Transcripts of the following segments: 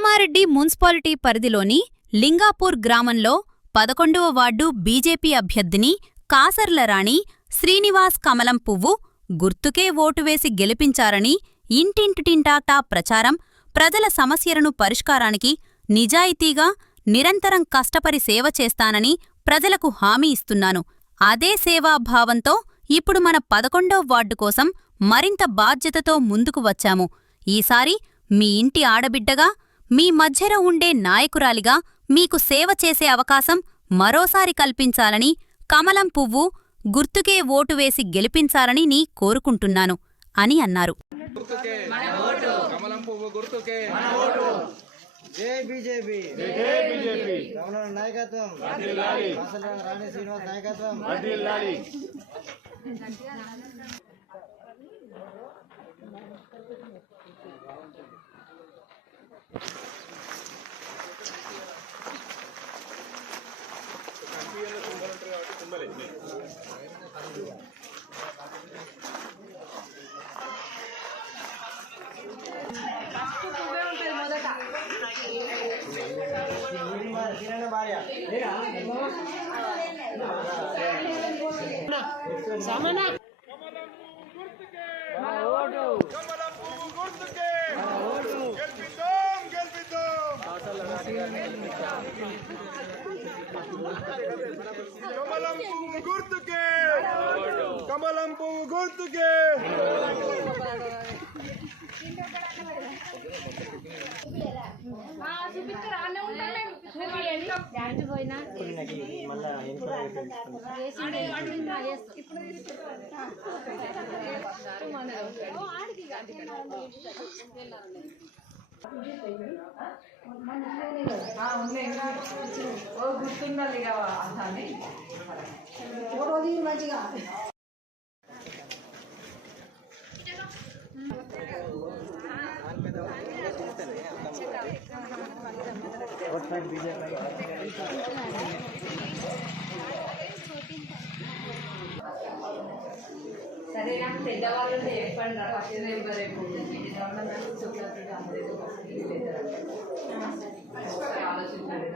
Kamareddy municipality పరిధిలోని లింగాపూర్ గ్రామంలో 11వ ward BJP అభ్యర్థిని కాసర్ల రాణి శ్రీనివాస్ కమలం పువ్వు గుర్తుకే ఓటు వేసి గెలిపించారని ఇంటింటింటాటా ప్రచారం, ప్రజల సమస్యలను పరిష్కారానికి నిజాయితీగా నిరంతరం కష్టపరి సేవ చేస్తానని ప్రజలకు హామీ ఇస్తున్నాను. అదే సేవాభావంతో ఇప్పుడు మన 11వ వార్డు కోసం మరింత బాధ్యతతో ముందుకు వచ్చాము. ఈసారి మీ ఇంటి ఆడబిడ్డగా, మీ మధ్యలో ఉండే నాయకురాలిగా మీకు సేవ చేసే అవకాశం మరోసారి కల్పించాలని, కమలం పువ్వు గుర్తుకే ఓటు వేసి గెలిపించాలని నీ కోరుకుంటున్నాను అని అన్నారు. జై బీజేపీ, కమలం నాయకత్వం, రాణి శ్రీనివాస్ నాయకత్వం. కమలం పువ్వు గుర్తుకే. గుర్తుండాలి మంచిగా. సరే, నాకు పెద్దవాళ్ళు చెప్పండి రా, ఫస్ట్ రేపు ఆలోచించారు.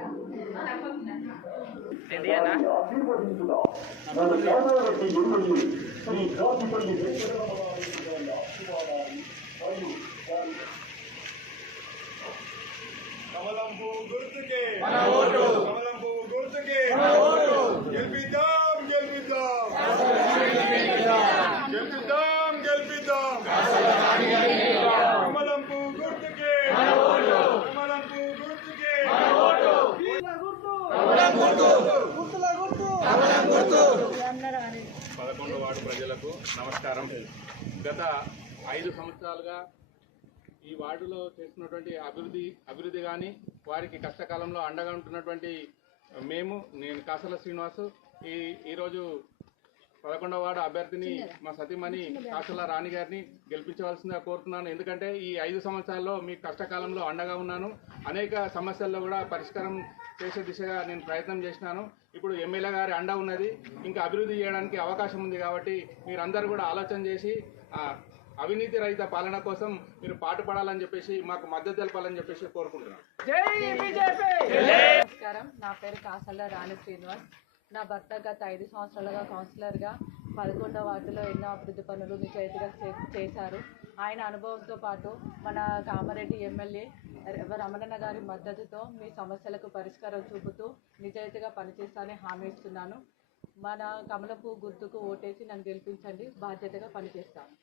కమలం పువ్వు గుర్తుకే, కమలం పువ్వు గుర్తుకే. గెలిపిద్దాం, గెలిపిద్దాం, గెలిపిద్దాం, గెలిపిద్దాం. కమలం పువ్వు గుర్తుకే, కమలం పువ్వు గుర్తుకే. 11వ వార్డు ప్రజలకు నమస్కారం. గత 5 సంవత్సరాలుగా ఈ వార్డులో చేస్తున్నటువంటి అభివృద్ధి కానీ, వారికి కష్టకాలంలో అండగా ఉంటున్నటువంటి నేను కాసర్ల శ్రీనివాసు ఈరోజు 11వ వార్డు అభ్యర్థిని మా సతీమణి కాసర్ల రాణి గారిని గెలిపించవలసిందిగా కోరుతున్నాను. ఎందుకంటే ఈ 5 సంవత్సరాల్లో మీ కష్టకాలంలో అండగా ఉన్నాను. అనేక సమస్యల్లో కూడా పరిష్కారం చేసే దిశగా నేను ప్రయత్నం చేసినాను. ఇప్పుడు ఎమ్మెల్యే గారి అండ ఉన్నది, ఇంకా అభివృద్ధి చేయడానికి అవకాశం ఉంది. కాబట్టి మీరందరూ కూడా ఆలోచన చేసి అవినీతి రహిత పాలన కోసం మీరు పాటుపడాలని చెప్పేసి, మాకు మద్దతు తెలపాలని చెప్పేసి కోరుకుంటున్నాను. నమస్కారం, నా పేరు కాసర్ల రాణి శ్రీనివాస్. నా భర్త గత 5 సంవత్సరాలుగా కౌన్సిలర్గా 11వ వార్డులో ఎన్నో అభివృద్ధి పనులు నిజాయితీగా చేశారు. ఆయన అనుభవంతో పాటు మన కామారెడ్డి ఎమ్మెల్యే రమణన్న గారి మద్దతుతో మీ సమస్యలకు పరిష్కారం చూపుతూ నిజాయితీగా పనిచేస్తానని హామీ ఇస్తున్నాను. మన కమలపు గుర్తుకు ఓటేసి నన్ను గెలిపించండి, బాధ్యతగా పనిచేస్తాను.